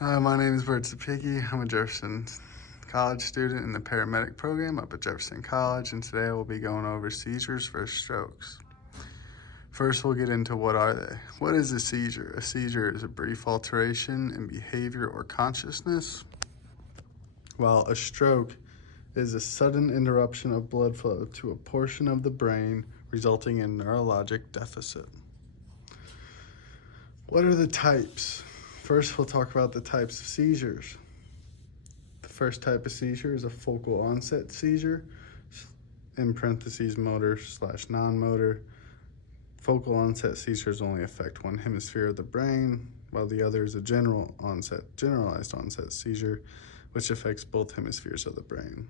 Hi, my name is Bert Sapicki. I'm a Jefferson College student in the paramedic program up at Jefferson College, and today we'll be going over seizures versus strokes. First, we'll get into what are they. What is a seizure? A seizure is a brief alteration in behavior or consciousness, while a stroke is a sudden interruption of blood flow to a portion of the brain, resulting in neurologic deficit. What are the types? First, we'll talk about the types of seizures. The first type of seizure is a focal onset seizure, in parentheses motor/non-motor. Focal onset seizures only affect one hemisphere of the brain, while the other is a generalized onset seizure, which affects both hemispheres of the brain.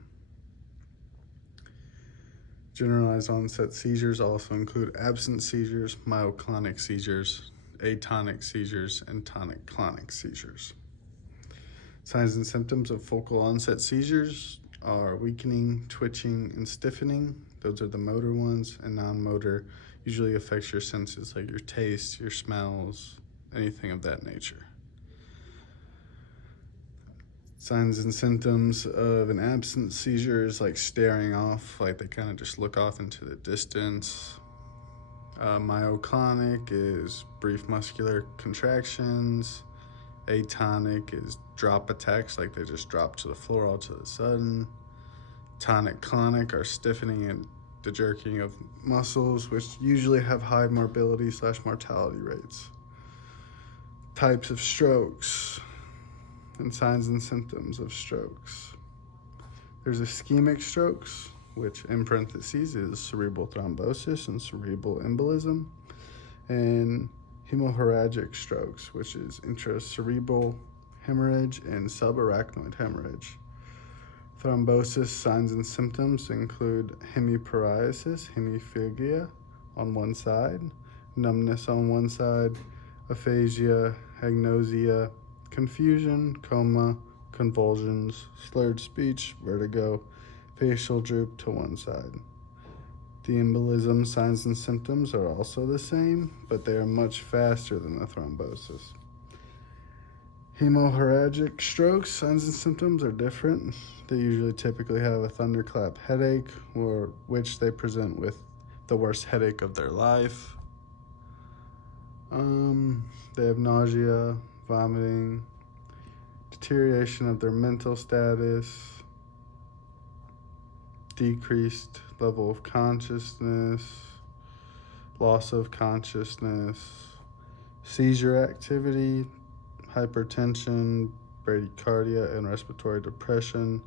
Generalized onset seizures also include absent seizures, myoclonic seizures, atonic seizures, and tonic-clonic seizures. Signs and symptoms of focal onset seizures are weakening, twitching, and stiffening. Those are the motor ones, and non-motor usually affects your senses like your taste, your smells, anything of that nature. Signs and symptoms of an absent seizure is like staring off, like they kind of just look off into the distance. Myoclonic is brief muscular contractions. Atonic is drop attacks, like they just drop to the floor all of a sudden. Tonic-clonic are stiffening and the jerking of muscles, which usually have high morbidity/mortality rates. Types of strokes and signs and symptoms of strokes. There's ischemic strokes, which in parentheses is cerebral thrombosis and cerebral embolism, and hemorrhagic strokes, which is intracerebral hemorrhage and subarachnoid hemorrhage. Thrombosis signs and symptoms include hemiparesis, hemiphagia on one side, numbness on one side, aphasia, agnosia, confusion, coma, convulsions, slurred speech, vertigo, facial droop to one side. The embolism signs and symptoms are also the same, but they are much faster than the thrombosis. Hemorrhagic strokes, signs and symptoms are different. They usually typically have a thunderclap headache, or which they present with the worst headache of their life. They have nausea, vomiting, deterioration of their mental status, decreased level of consciousness, loss of consciousness, seizure activity, hypertension, bradycardia, and respiratory depression.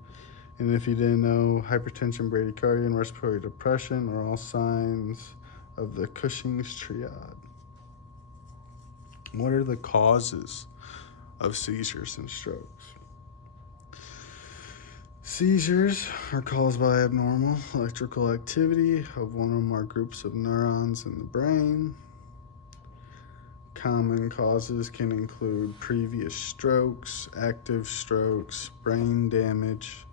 And if you didn't know, hypertension, bradycardia, and respiratory depression are all signs of the Cushing's triad. What are the causes of seizures and strokes? Seizures are caused by abnormal electrical activity of one or more groups of neurons in the brain. Common causes can include previous strokes, active strokes, brain damage,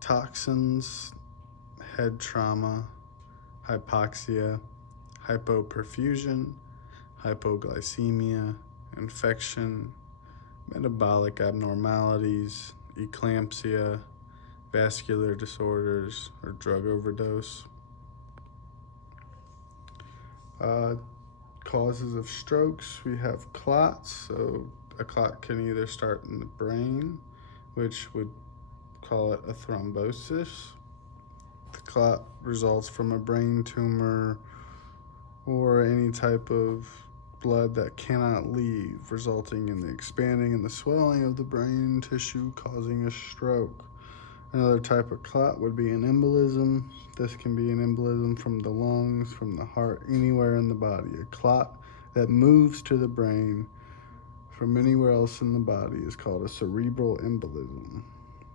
toxins, head trauma, hypoxia, hypoperfusion, hypoglycemia, infection, metabolic abnormalities, eclampsia, vascular disorders, or drug overdose. Causes of strokes, we have clots. So a clot can either start in the brain, which would call it a thrombosis. The clot results from a brain tumor or any type of blood that cannot leave, resulting in the expanding and the swelling of the brain tissue, causing a stroke. Another type of clot would be an embolism. This can be an embolism from the lungs, from the heart, anywhere in the body. A clot that moves to the brain from anywhere else in the body is called a cerebral embolism.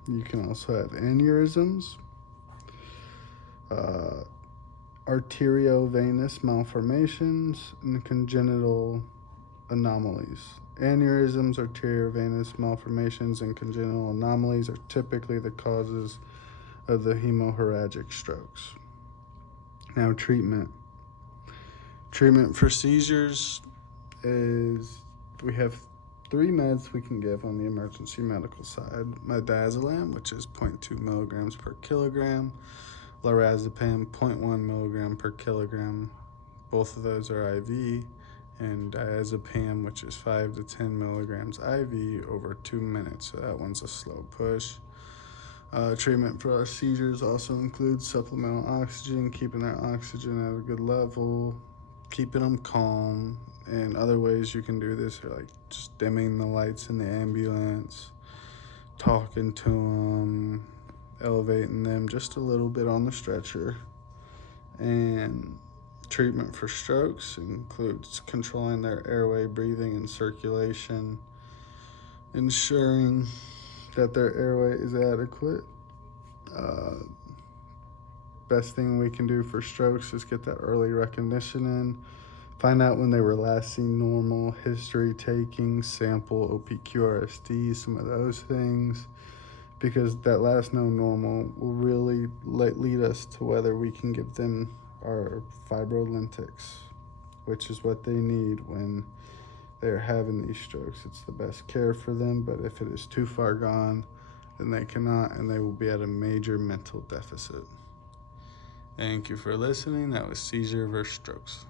You can also have aneurysms, arteriovenous malformations, and congenital anomalies. Aneurysms, arteriovenous malformations, and congenital anomalies are typically the causes of the hemorrhagic strokes. Now, treatment. Treatment for seizures is, we have three meds we can give on the emergency medical side: midazolam, which is 0.2 milligrams per kilogram, lorazepam, 0.1 milligram per kilogram. Both of those are IV, and diazepam, which is 5 to 10 milligrams IV over 2 minutes. So that one's a slow push. Treatment for our seizures also includes supplemental oxygen, keeping their oxygen at a good level, keeping them calm. And other ways you can do this are like just dimming the lights in the ambulance, talking to them, elevating them just a little bit on the stretcher. And treatment for strokes includes controlling their airway, breathing, and circulation, ensuring that their airway is adequate. Best thing we can do for strokes is get that early recognition in, find out when they were last seen normal, history taking, sample OPQRST, some of those things, because that last known normal will really lead us to whether we can give them our fibrolytics, which is what they need when they're having these strokes. It's the best care for them, but if it is too far gone, then they cannot, and they will be at a major mental deficit. Thank you for listening. That was Seizure versus Strokes.